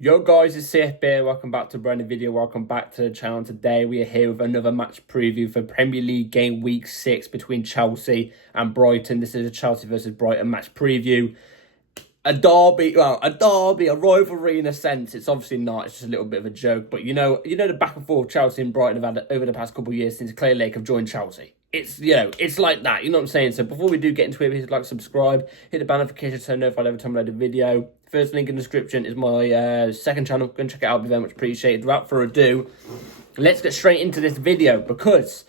Yo guys, it's CFB. Welcome back to a brand new video. Welcome back to the channel. Today we are here with another match preview for Premier League game week 6 between Chelsea and Brighton. This is a Chelsea versus Brighton match preview. A derby, a rivalry in a sense. It's obviously not, it's just a little bit of a joke. But you know the back and forth Chelsea and Brighton have had over the past couple of years since Clay Lake have joined Chelsea. It's like that, you know what I'm saying? So before we do get into it, hit like, subscribe, hit the bell notification so notified every time I load a video. First link in the description is my second channel. Go and check it out, it'll be very much appreciated. Without further ado, let's get straight into this video because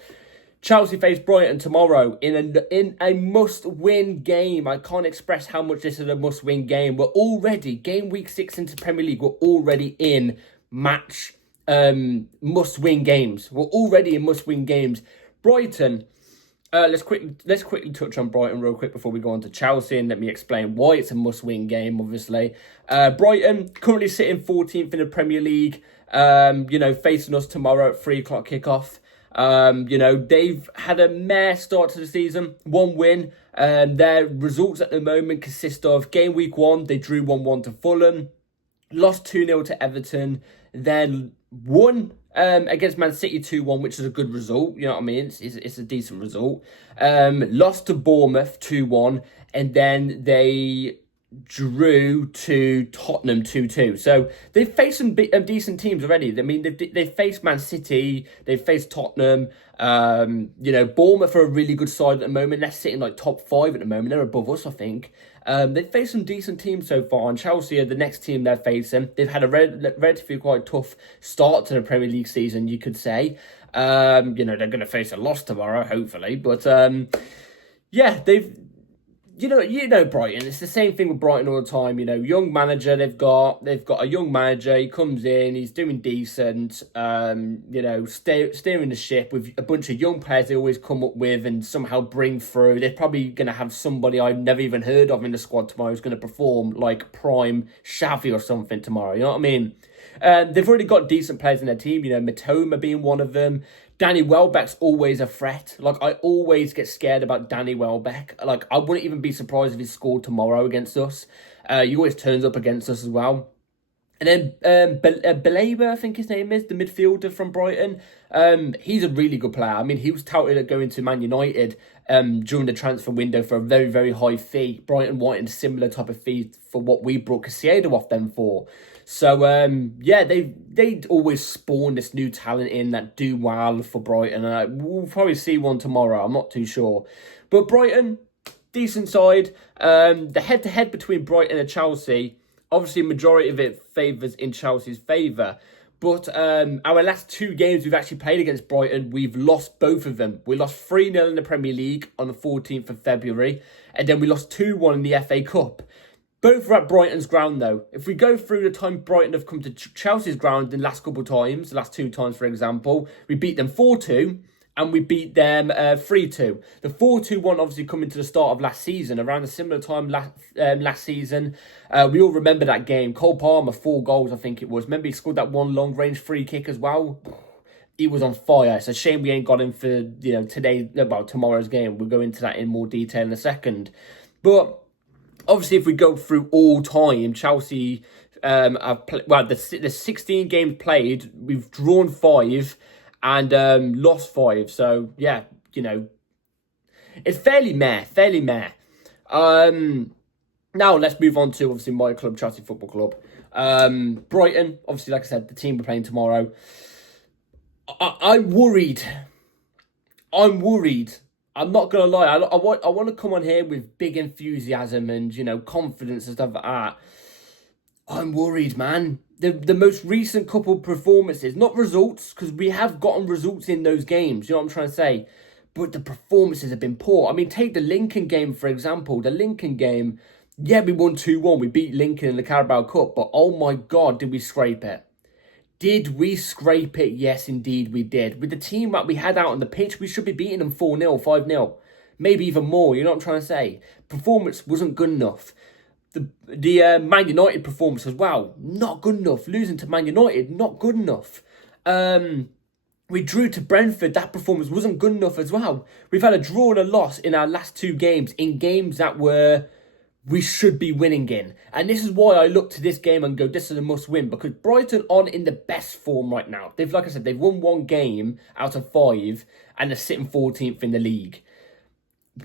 Chelsea face Brighton tomorrow in a must-win game. I can't express how much this is a must-win game. We're already, game week 6 into Premier League, we're already in must-win games. We're already in must-win games. Brighton, let's quickly touch on Brighton real quick before we go on to Chelsea, and let me explain why it's a must-win game, obviously. Brighton currently sitting 14th in the Premier League, facing us tomorrow at 3 o'clock kickoff. They've had a meh start to the season, 1 win. Their results at the moment consist of game week 1, they drew 1-1 to Fulham, lost 2-0 to Everton, then won against Man City 2-1, which is a good result. You know what I mean? It's a decent result. Lost to Bournemouth 2-1, and then they drew to Tottenham 2-2. So they've faced some decent teams already. I mean, they've faced Man City, they've faced Tottenham. Bournemouth are a really good side at the moment. They're sitting like top 5 at the moment. They're above us, I think. They've faced some decent teams so far, and Chelsea are the next team they're facing. They've had a relatively quite tough start to the Premier League season, you could say. They're going to face a loss tomorrow, hopefully. But, they've... You know Brighton. It's the same thing with Brighton all the time. Young manager. They've got a young manager. He comes in. He's doing decent. Steering the ship with a bunch of young players they always come up with and somehow bring through. They're probably going to have somebody I've never even heard of in the squad tomorrow who's going to perform like prime Xavi or something tomorrow. You know what I mean? They've already got decent players in their team. Matoma being one of them. Danny Welbeck's always a threat. Like, I always get scared about Danny Welbeck. Like, I wouldn't even be surprised if he scored tomorrow against us. He always turns up against us as well. And then Baleba, I think his name is, the midfielder from Brighton. He's a really good player. I mean, he was touted at going to Man United during the transfer window for a very, very high fee. Brighton wanted a similar type of fee for what we brought Casiedo off them for. So, they always spawn this new talent in that do well for Brighton. And we'll probably see one tomorrow. I'm not too sure. But Brighton, decent side. The head-to-head between Brighton and Chelsea, obviously, majority of it favours in Chelsea's favour. But our last 2 games we've actually played against Brighton, we've lost both of them. We lost 3-0 in the Premier League on the 14th of February. And then we lost 2-1 in the FA Cup. Both are at Brighton's ground, though. If we go through the time Brighton have come to Chelsea's ground in the last couple of times, the last 2 times, for example, we beat them 4-2 and we beat them 3-2. The 4-2 one obviously coming to the start of last season, around a similar time last season. We all remember that game. Cole Palmer, 4 goals, I think it was. Remember he scored that one long-range free kick as well? He was on fire. It's a shame we ain't got him for, tomorrow's game. We'll go into that in more detail in a second. But obviously, if we go through all time, Chelsea the 16 games played, we've drawn 5 and lost 5. So yeah, it's fairly meh. Now let's move on to obviously my club, Chelsea Football Club. Brighton, obviously, like I said, the team we're playing tomorrow. I'm worried. I'm not going to lie. I want to come on here with big enthusiasm and, confidence and stuff like that. I'm worried, man. The most recent couple of performances, not results, because we have gotten results in those games. You know what I'm trying to say? But the performances have been poor. I mean, take the Lincoln game, for example. The Lincoln game, yeah, we won 2-1. We beat Lincoln in the Carabao Cup. But, oh, my God, did we scrape it? Did we scrape it? Yes, indeed we did. With the team that we had out on the pitch, we should be beating them 4-0, 5-0. Maybe even more, you know what I'm trying to say? Performance wasn't good enough. The Man United performance as well, not good enough. Losing to Man United, not good enough. We drew to Brentford, that performance wasn't good enough as well. We've had a draw and a loss in our last 2 games, in games that were we should be winning in. And this is why I look to this game and go, this is a must win, because Brighton aren't in the best form right now. Like I said, they've won 1 game out of 5 and they're sitting 14th in the league.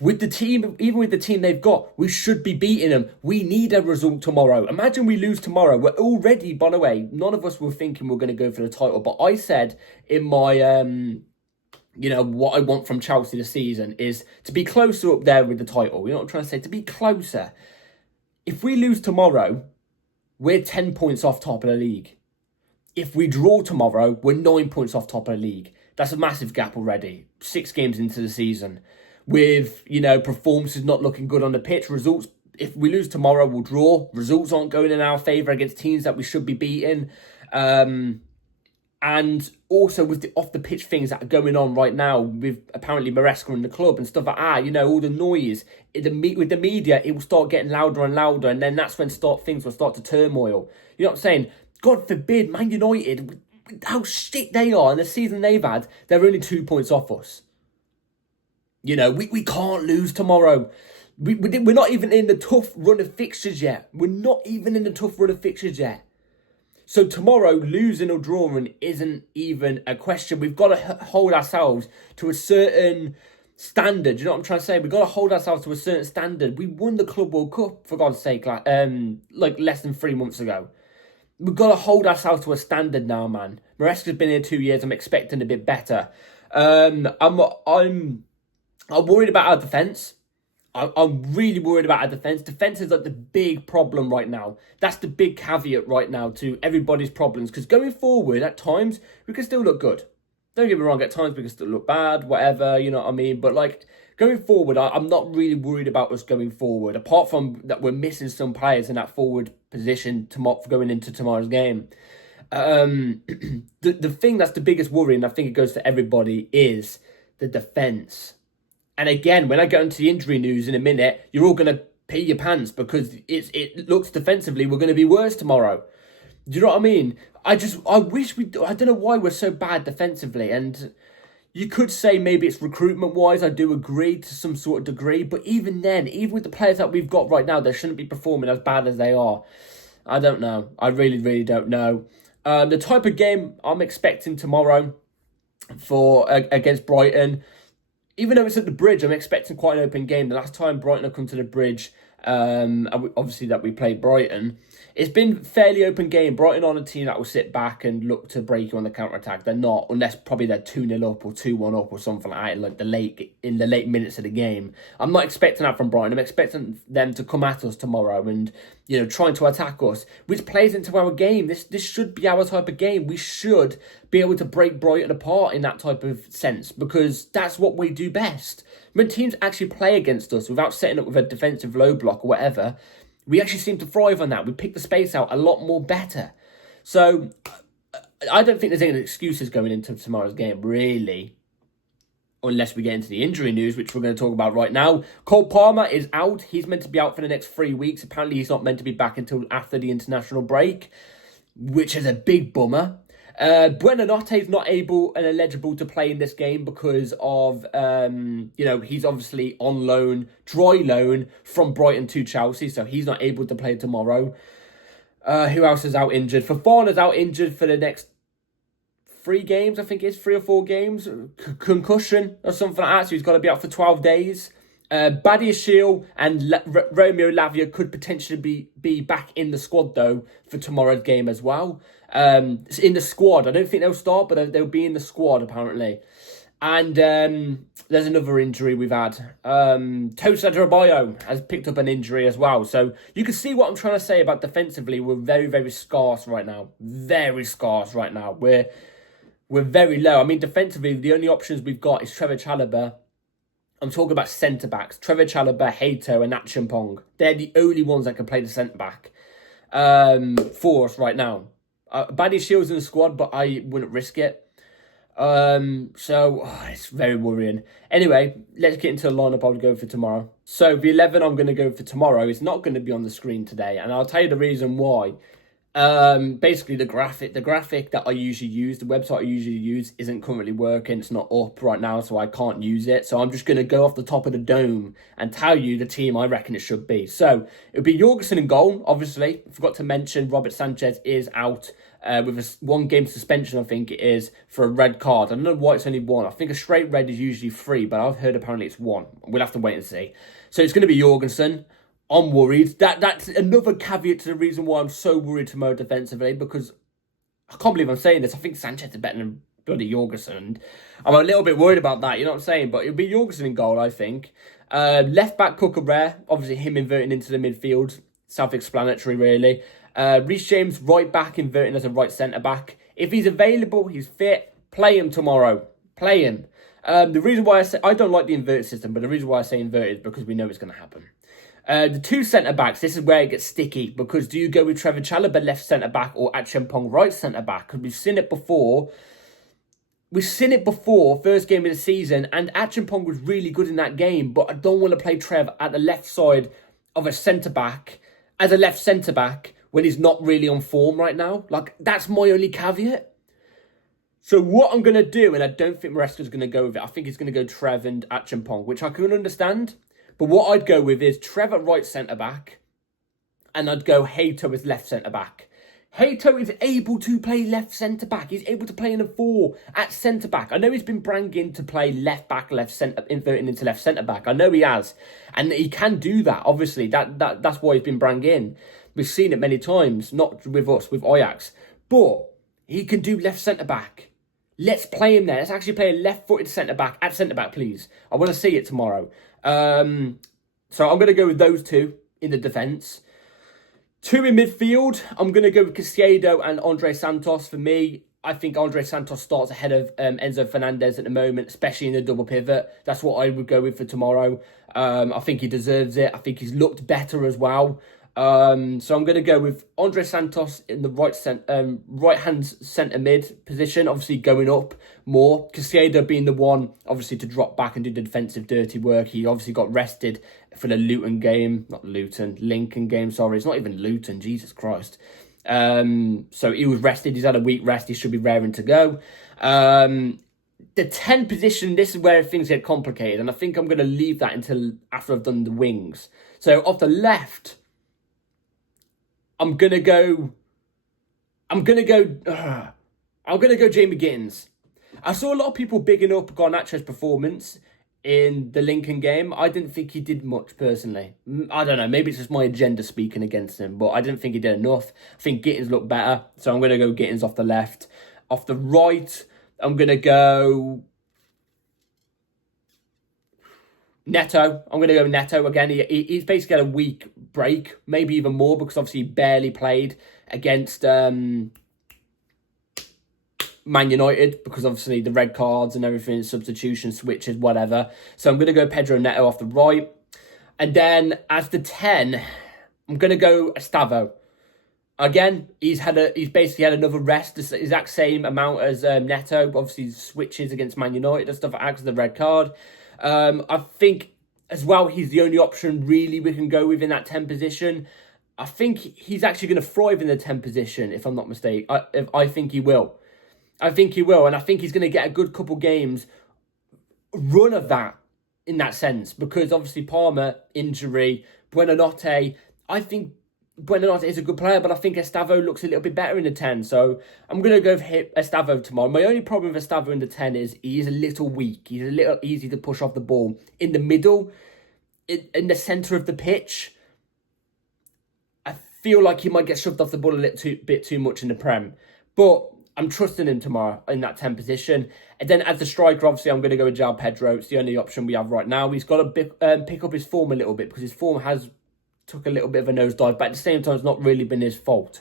With the team, even with the team they've got, we should be beating them. We need a result tomorrow. Imagine we lose tomorrow. We're already, by the way, none of us were thinking we're going to go for the title. But I said in my, what I want from Chelsea this season is to be closer up there with the title. You know what I'm trying to say? To be closer. If we lose tomorrow, we're 10 points off top of the league. If we draw tomorrow, we're 9 points off top of the league. That's a massive gap already. 6 games into the season. With, performances not looking good on the pitch. Results, if we lose tomorrow, we'll draw. Results aren't going in our favour against teams that we should be beating. And also with the off-the-pitch things that are going on right now, with apparently Maresca in the club and stuff like that, all the noise. With the media, it will start getting louder and louder, and then that's when things will start to turmoil. You know what I'm saying? God forbid, Man United, how shit they are, and the season they've had, they're only 2 points off us. We can't lose tomorrow. We're not even in the tough run of fixtures yet. So tomorrow, losing or drawing isn't even a question. We've got to hold ourselves to a certain standard. You know what I'm trying to say? We've got to hold ourselves to a certain standard. We won the Club World Cup, for God's sake, like less than 3 months ago. We've got to hold ourselves to a standard now, man. Maresca's been here 2 years. I'm expecting a bit better. I'm worried about our defence. I'm really worried about our defence. Defence is like the big problem right now. That's the big caveat right now to everybody's problems. Because going forward, at times, we can still look good. Don't get me wrong, at times we can still look bad, whatever, you know what I mean? But going forward, I'm not really worried about us going forward. Apart from that we're missing some players in that forward position going into tomorrow's game. The thing that's the biggest worry, and I think it goes for everybody, is the defence. And again, when I get into the injury news in a minute, you're all going to pee your pants because it looks defensively we're going to be worse tomorrow. Do you know what I mean? I wish I don't know why we're so bad defensively. And you could say maybe it's recruitment-wise. I do agree to some sort of degree. But even then, even with the players that we've got right now, they shouldn't be performing as bad as they are. I don't know. I really, really don't know. The type of game I'm expecting tomorrow against Brighton, even though it's at the Bridge, I'm expecting quite an open game. The last time Brighton have come to the Bridge, obviously that we played Brighton, it's been fairly open game. Brighton aren't a team that will sit back and look to break you on the counter-attack. They're not, unless probably they're 2-0 up or 2-1 up or something like that in the late minutes of the game. I'm not expecting that from Brighton. I'm expecting them to come at us tomorrow and, trying to attack us, which plays into our game. This should be our type of game. We should be able to break Brighton apart in that type of sense because that's what we do best. When teams actually play against us without setting up with a defensive low block or whatever, we actually seem to thrive on that. We pick the space out a lot more better. So I don't think there's any excuses going into tomorrow's game, really. Unless we get into the injury news, which we're going to talk about right now. Cole Palmer is out. He's meant to be out for the next 3 weeks. Apparently, he's not meant to be back until after the international break, which is a big bummer. Buonanotte is not able and eligible to play in this game because of, he's obviously on loan, dry loan from Brighton to Chelsea, so he's not able to play tomorrow. Who else is out injured? Fofana's out injured for the next 3 games, I think it's 3 or 4 games. Concussion or something like that, so he's got to be out for 12 days. Badiashile and Romeo Lavia could potentially be back in the squad, though, for tomorrow's game as well. In the squad. I don't think they'll start, but they'll be in the squad, apparently. And there's another injury we've had. Tosa Adebayo has picked up an injury as well. So you can see what I'm trying to say about defensively. We're very, very scarce right now. Very scarce right now. We're very low. I mean, defensively, the only options we've got is Trevor Chalobah. I'm talking about centre-backs. Trevor Chalobah, Hato and Achampong. They're the only ones that can play the centre-back for us right now. Badiashile's in the squad, but I wouldn't risk it. It's very worrying. Anyway, let's get into the lineup I would go for tomorrow. So the 11 I'm going to go for tomorrow is not going to be on the screen today, and I'll tell you the reason why. Basically the graphic that I usually use, the website I usually use, isn't currently working. It's not up right now, so I can't use it. So I'm just going to go off the top of the dome and tell you the team I reckon it should be. So it would be Jorgensen in goal, obviously. I forgot to mention Robert Sanchez is out with a 1-game suspension, I think it is, for a red card. I don't know why it's only 1. I think a straight red is usually 3, but I've heard apparently it's 1. We'll have to wait and see. So it's going to be Jorgensen. I'm worried. That's another caveat to the reason why I'm so worried tomorrow defensively, because I can't believe I'm saying this. I think Sanchez is better than bloody Jorgensen. I'm a little bit worried about that, you know what I'm saying? But it'll be Jorgensen in goal, I think. Left back, Cucurella. Obviously, him inverting into the midfield. Self-explanatory, really. Reece James, right back, inverting as a right centre-back. If he's available, he's fit, play him tomorrow. Play him. The reason why I don't like the inverted system, but the reason why I say inverted is because we know it's going to happen. The 2 centre-backs, this is where it gets sticky, because do you go with Trevor Chalobah left centre-back or Acheampong right centre-back? Because we've seen it before. We've seen it before, first game of the season, and Acheampong was really good in that game, but I don't want to play Trev at the left side of a centre-back, as a left centre-back, when he's not really on form right now. Like, that's my only caveat. So what I'm going to do, and I don't think Maresca's going to go with it, I think he's going to go Trev and Acheampong, which I can understand. But what I'd go with is Trevor right centre-back, and I'd go Hato as left centre-back. Hato is able to play left centre-back. He's able to play in a 4 at centre-back. I know he's been branging to play left-back, left centre, inverting into left centre-back. I know he has. And he can do that, obviously. That's why he's been branging. We've seen it many times, not with us, with Ajax. But he can do left centre-back. Let's play him there. Let's actually play a left-footed centre-back at centre-back, please. I want to see it tomorrow. So I'm going to go with those 2 in the defence. 2 in midfield. I'm going to go with Caicedo and Andre Santos. For me, I think Andre Santos starts ahead of Enzo Fernandez at the moment, especially in the double pivot. That's what I would go with for tomorrow. I think he deserves it. I think he's looked better as well. So I'm going to go with Andre Santos in the right-hand centre mid position, obviously going up more. Caicedo being the one, obviously, to drop back and do the defensive dirty work. He obviously got rested for the Lincoln game, sorry. It's not even Luton, Jesus Christ. So he was rested. He's had a week rest. He should be raring to go. The 10 position, this is where things get complicated, and I think I'm going to leave that until after I've done the wings. So off the left, I'm gonna go Jamie Gittins. I saw a lot of people bigging up Garnacho's performance in the Lincoln game. I didn't think he did much personally. I don't know, maybe it's just my agenda speaking against him, but I didn't think he did enough. I think Gittins looked better, so I'm gonna go Gittins off the left. Off the right, I'm gonna go Neto. I'm going to go Neto again. He's basically had a week break, maybe even more, because obviously he barely played against Man United, because obviously the red cards and everything, substitution, switches, whatever. So I'm going to go Pedro Neto off the right. And then as the 10, I'm going to go Estavo. Again, he's basically had another rest, the exact same amount as Neto, but obviously switches against Man United and stuff like that because of the red card. I think as well he's the only option really we can go with in that 10 position. I think he's actually going to thrive in the 10 position, if I'm not mistaken. I think he will. And I think he's going to get a good couple games run of that in that sense, because obviously Palmer, injury, Buonanotte. I think Buonanotte is a good player, but I think Estavo looks a little bit better in the 10. So I'm going to go for Estavo tomorrow. My only problem with Estavo in the 10 is he is a little weak. He's a little easy to push off the ball. In the middle, in the centre of the pitch, I feel like he might get shoved off the ball a little bit too much in the Prem. But I'm trusting him tomorrow in that 10 position. And then as the striker, obviously, I'm going to go with João Pedro. It's the only option we have right now. He's got to pick up his form a little bit, because his form has took a little bit of a nosedive, but at the same time, it's not really been his fault.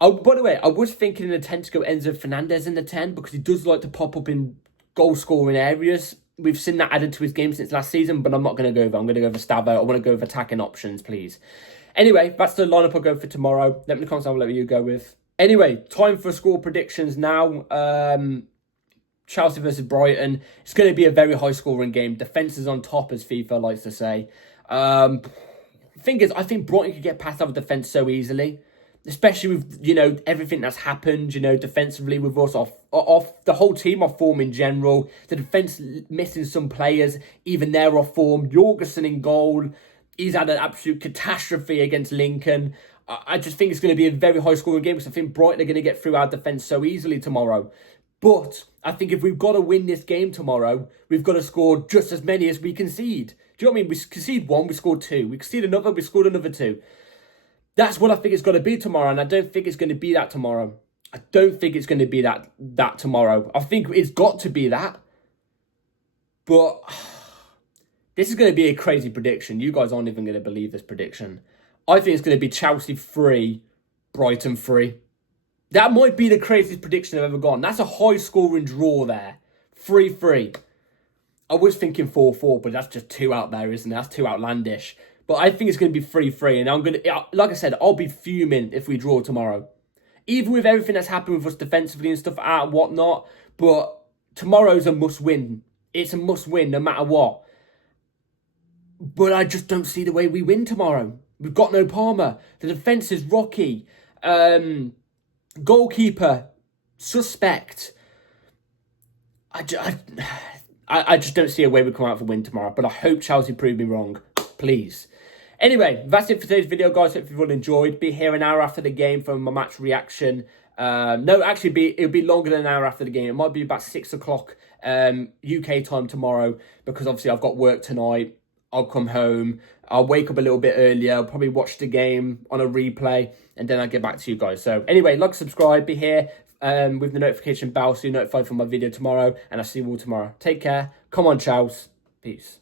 By the way, I was thinking in the 10 to go Enzo Fernandez in the 10, because he does like to pop up in goal-scoring areas. We've seen that added to his game since last season, but I'm not going to go over. I'm going to go for Stavo. I want to go with attacking options, please. Anyway, that's the lineup I'll go for tomorrow. Let me know in the comments down below what you go with. Anyway, time for score predictions now. Chelsea versus Brighton. It's going to be a very high-scoring game. Defence is on top, as FIFA likes to say. Thing is, I think Brighton could get past our defence so easily. especially with, you know, everything that's happened, you know, defensively with us, off the whole team off form in general. The defence missing some players, even they're off form. Jorgensen in goal. He's had an absolute catastrophe against Lincoln. I just think it's going to be a very high-scoring game because I think Brighton are going to get through our defence so easily tomorrow. But I think if we've got to win this game tomorrow, we've got to score just as many as we concede. Do you know what I mean? We concede one, we scored two. We concede another, we scored another two. That's what I think it's going to be tomorrow, and I don't think it's going to be that tomorrow. I don't think it's going to be that tomorrow. I think it's got to be that. But this is going to be a crazy prediction. You guys aren't even going to believe this prediction. I think it's going to be Chelsea 3, Brighton 3. That might be the craziest prediction I've ever gone. That's a high-scoring draw there. 3-3. I was thinking 4-4, but that's just too out there, isn't it? That's too outlandish. But I think it's going to be 3-3. And I'm going to, like I said, I'll be fuming if we draw tomorrow. Even with everything that's happened with us defensively and stuff and whatnot. But tomorrow's a must-win. It's a must-win no matter what. But I just don't see the way we win tomorrow. We've got no Palmer. The defence is rocky. Goalkeeper, suspect. I just don't see a way we come out for a win tomorrow. But I hope Chelsea prove me wrong. Please. Anyway, that's it for today's video, guys. Hope you've all enjoyed. Be here an hour after the game for my match reaction. No, actually, it'll be longer than an hour after the game. It might be about 6 o'clock UK time tomorrow because obviously I've got work tonight. I'll come home. I'll wake up a little bit earlier. I'll probably watch the game on a replay and then I'll get back to you guys. So anyway, like, subscribe, be here with the notification bell so you're notified for my video tomorrow, and I'll see you all tomorrow. Take care. Come on, Charles. Peace.